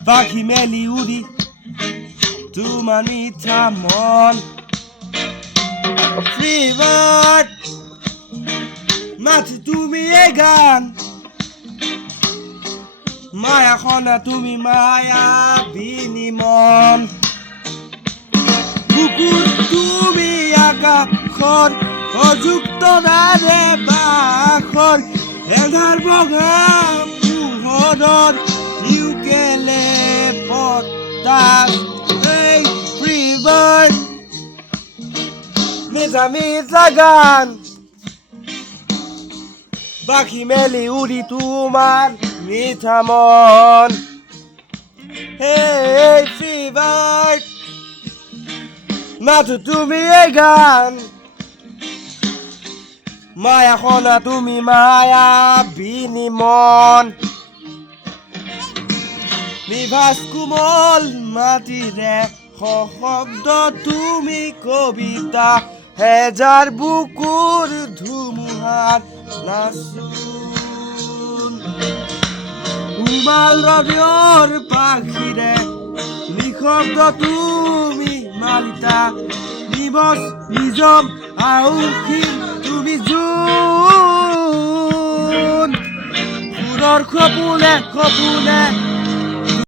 পাখি মেলি উড়ি তোমার মিঠা মন ফ্রি বার্ড মাঝে তুমি এ গান মায়া খনা তুমি মায়া বিনিমন কুকুর তুমি আকাশৰ অযুক্ত নাৰে বাখৰ এধাৰ বগা পোহৰৰ ইউকেলে পতাস এই ফ্রি বার্ড মিঠা মিঠা গান পাখি মেলি উড়ি তোমার মিঠা মন এই ফ্রি বার্ড মাথো তুমি এই গান মায়া খনা তুমি মায়া বিনিমন নিভাস কোমল মাটিৰে শব্দ তুমি কবিতা হেজাৰ বুকুৰ ধুমুহাত নাচোন উমাল হৃদয়ৰ পাখিৰে নিশব্দ তুমি মালিতা নিবস নিজম আউসী তুমি জোন সুৰৰ খপুনে খপুনে